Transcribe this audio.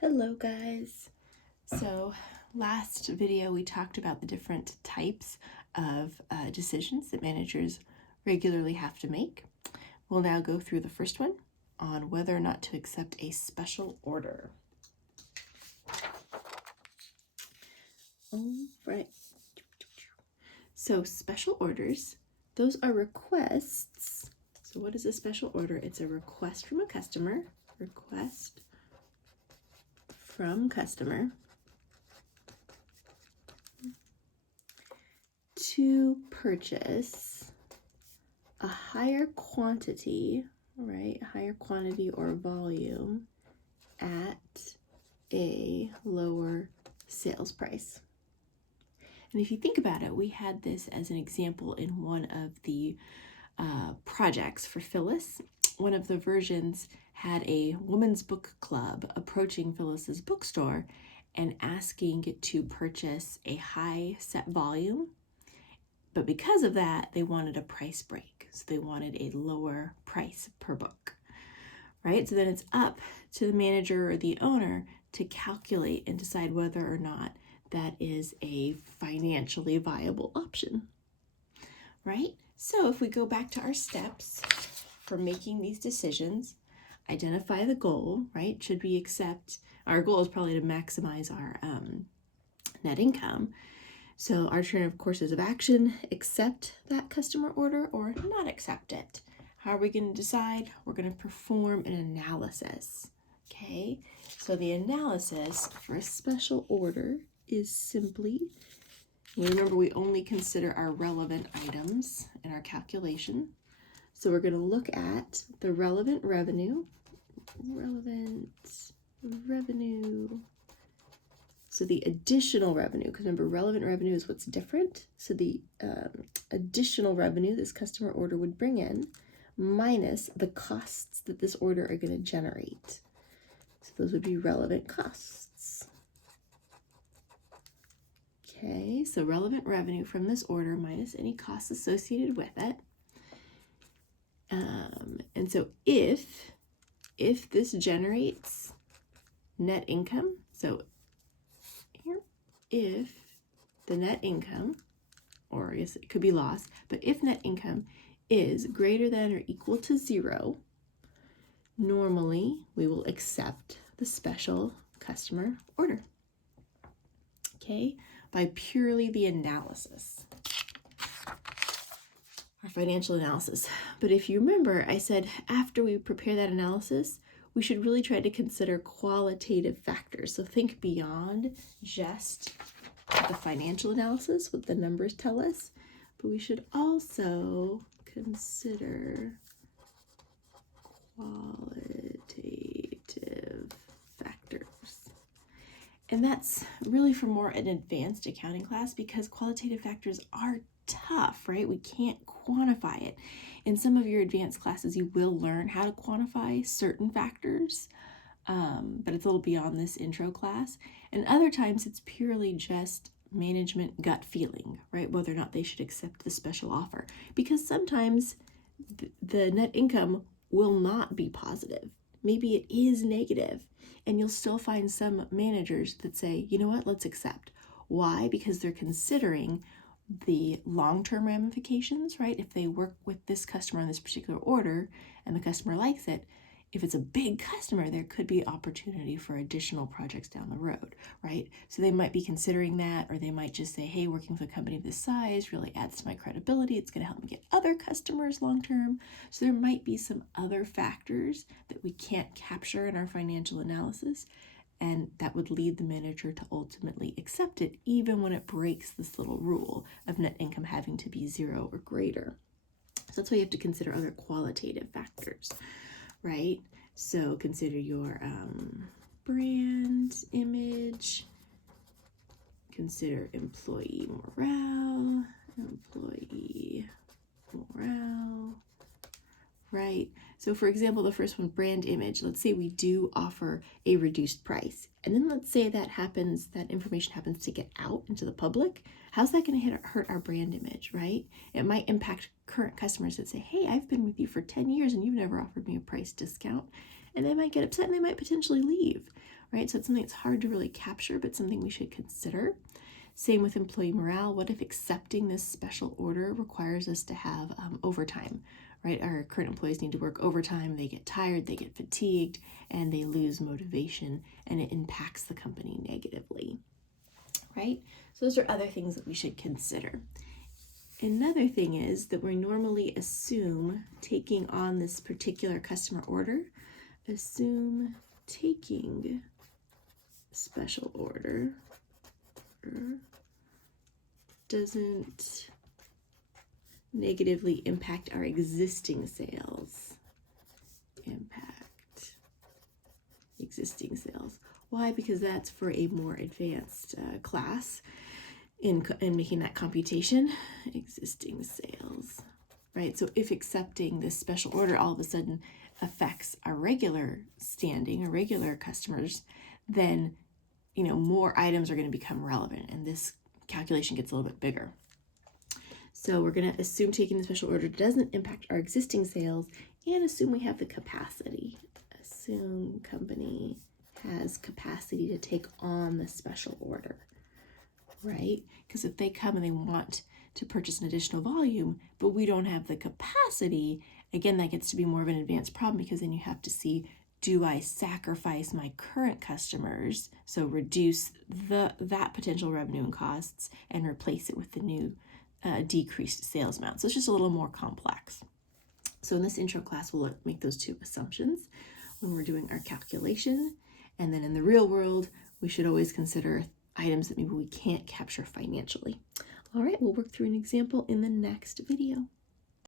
Hello guys. So last video we talked about the different types of decisions that managers regularly have to make. We'll now go through the first one on whether or not to accept a special order. All right. So special orders, those are requests. So what is a special order? It's a request from a customer, to purchase a higher quantity, right? Higher quantity or volume at a lower sales price. And if you think about it, we had this as an example in one of the projects for Phyllis. One of the versions had a women's book club approaching Phyllis's bookstore and asking it to purchase a high set volume. But because of that, they wanted a price break. So they wanted a lower price per book, right? So then it's up to the manager or the owner to calculate and decide whether or not that is a financially viable option, right? So if we go back to our steps for making these decisions, identify the goal, right? Should we accept, our goal is probably to maximize our net income. So our turn of courses of action, accept that customer order or not accept it. How are we going to decide? We're going to perform an analysis, okay? So the analysis for a special order is simply, remember we only consider our relevant items in our calculation. So we're going to look at the relevant revenue. So the additional revenue, because remember, relevant revenue is what's different. So the additional revenue this customer order would bring in minus the costs that this order are going to generate. So those would be relevant costs. Okay, so relevant revenue from this order minus any costs associated with it. And so if this generates net income, so here, if the net income, or I guess it could be loss, but if net income is greater than or equal to 0, normally we will accept the special customer order, okay, by purely the analysis, our financial analysis. But if you remember, I said after we prepare that analysis, we should really try to consider qualitative factors. So think beyond just the financial analysis, what the numbers tell us, but we should also consider qualitative factors. And that's really for more an advanced accounting class, because qualitative factors are tough, right? We can't quantify it. In some of your advanced classes, you will learn how to quantify certain factors, but it's a little beyond this intro class. And other times it's purely just management gut feeling, right? Whether or not they should accept the special offer, because sometimes the net income will not be positive. Maybe it is negative, and you'll still find some managers that say, you know what, let's accept. Why? Because they're considering the long-term ramifications, right? If they work with this customer on this particular order and the customer likes it, if it's a big customer, there could be opportunity for additional projects down the road, right? So they might be considering that, or they might just say, hey, working with a company of this size really adds to my credibility. It's going to help me get other customers long-term. So there might be some other factors that we can't capture in our financial analysis, and that would lead the manager to ultimately accept it, even when it breaks this little rule of net income having to be 0 or greater. So that's why you have to consider other qualitative factors, right? So consider your brand image, consider employee morale, right? So for example, the first one, brand image, let's say we do offer a reduced price, and then let's say that information happens to get out into the public. How's that going to hurt our brand image, right? It might impact current customers that say, hey, I've been with you for 10 years and you've never offered me a price discount. And they might get upset and they might potentially leave, right? So it's something that's hard to really capture, but something we should consider. Same with employee morale. What if accepting this special order requires us to have overtime, right? Our current employees need to work overtime, they get tired, they get fatigued, and they lose motivation, and it impacts the company negatively, right? So those are other things that we should consider. Another thing is that we normally assume taking on this particular customer order, assume taking special order doesn't negatively impact our existing sales. Impact existing sales. Why? Because that's for a more advanced class in making that computation. Existing sales, right? So if accepting this special order all of a sudden affects our regular standing, our regular customers, then more items are going to become relevant, and this calculation gets a little bit bigger. So we're going to assume taking the special order doesn't impact our existing sales, and assume we have the capacity. Assume company has capacity to take on the special order, right? Because if they come and they want to purchase an additional volume, but we don't have the capacity, again, that gets to be more of an advanced problem, because then you have to see, do I sacrifice my current customers, so reduce that potential revenue and costs, and replace it with the new decreased sales amount? So it's just a little more complex. So in this intro class, we'll make those two assumptions when we're doing our calculation. And then in the real world, we should always consider items that maybe we can't capture financially. All right, we'll work through an example in the next video.